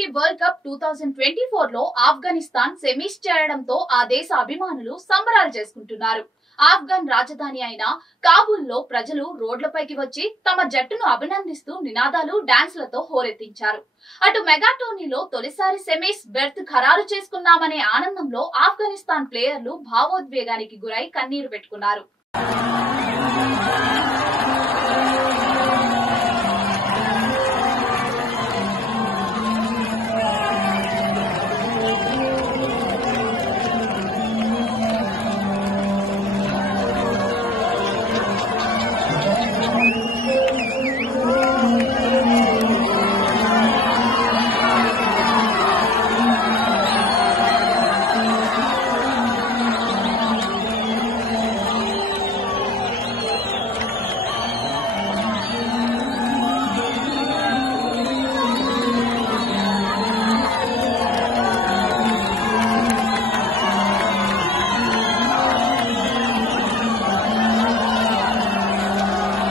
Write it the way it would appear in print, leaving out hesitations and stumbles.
T20 world cup 2024 లో Afghanistan semis చేరడంతో ఆ దేశ అభిమానులు సంబరాలు చేసుకుంటున్నారు. ఆఫ్ఘన్ రాజధాని అయిన కాబూల్లో ప్రజలు రోడ్లపైకి వచ్చి తమ జట్టును అభినందిస్తూ నినాదాలు, డాన్స్లతో హోరెత్తించారు. అటు మెగాటోనీలో తొలిసారి సెమీస్ బెర్త్ ఖరారు చేసుకున్నామనే ఆనందంలో ఆఫ్ఘనిస్తాన్ ప్లేయర్లు భావోద్వేగానికి గురై కన్నీరు పెట్టుకున్నారు.